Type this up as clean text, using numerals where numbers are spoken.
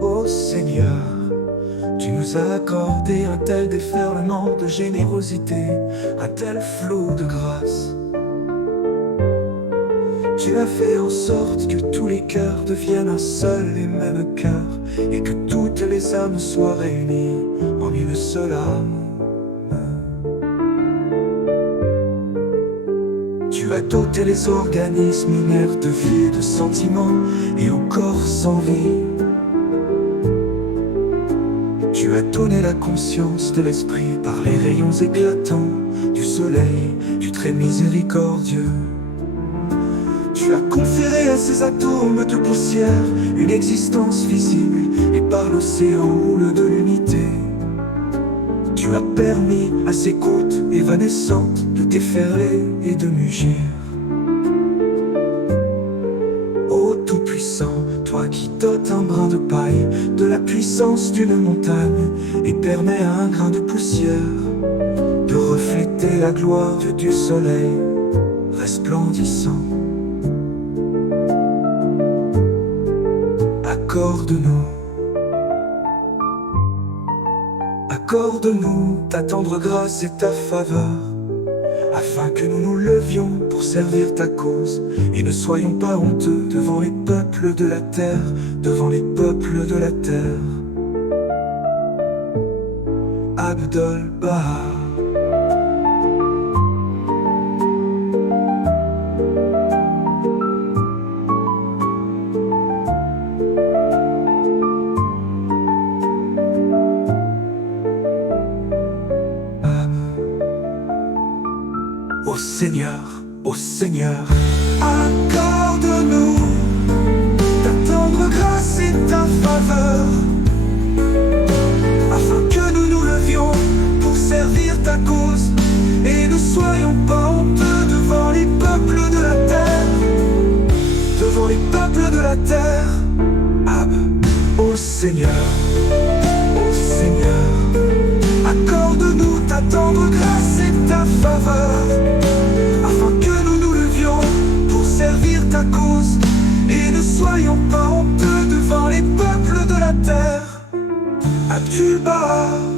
ô Seigneur, tu nous as accordé un tel déferlement de générosité, un tel flot de grâce. Tu as fait en sorte que tous les cœurs deviennent un seul et même cœur, et que toutes les âmes soient réunies en une seule âme. Tu as doté les organismes inertes de vie, de sentiments et au corps sans vie. Tu as donné la conscience de l'esprit par les rayons éclatants du soleil, du très miséricordieux. Tu as conféré à ces atomes de poussière une existence visible, et par l'océan houle de l'unité, tu as permis à ces gouttes évanescentes de déferler et de mugir. Ô Tout-Puissant, toi qui dotes un brin de paille de la puissance d'une montagne et permets à un grain de poussière de refléter la gloire du soleil resplendissant. Accorde-nous ta tendre grâce et ta faveur, afin que nous nous levions pour servir ta cause, et ne soyons pas honteux devant les peuples de la terre, devant les peuples de la terre. Abdol-Baha. Ô Seigneur, accorde-nous ta tendre grâce et ta faveur, afin que nous nous levions pour servir ta cause, et ne soyons pas honteux devant les peuples de la terre, devant les peuples de la terre. Ô Seigneur, accorde-nous ta tendre grâce et ta faveur, afin que nous nous levions pour servir ta cause, et ne soyons pas honteux devant les peuples de la terre. Abdul-Baha.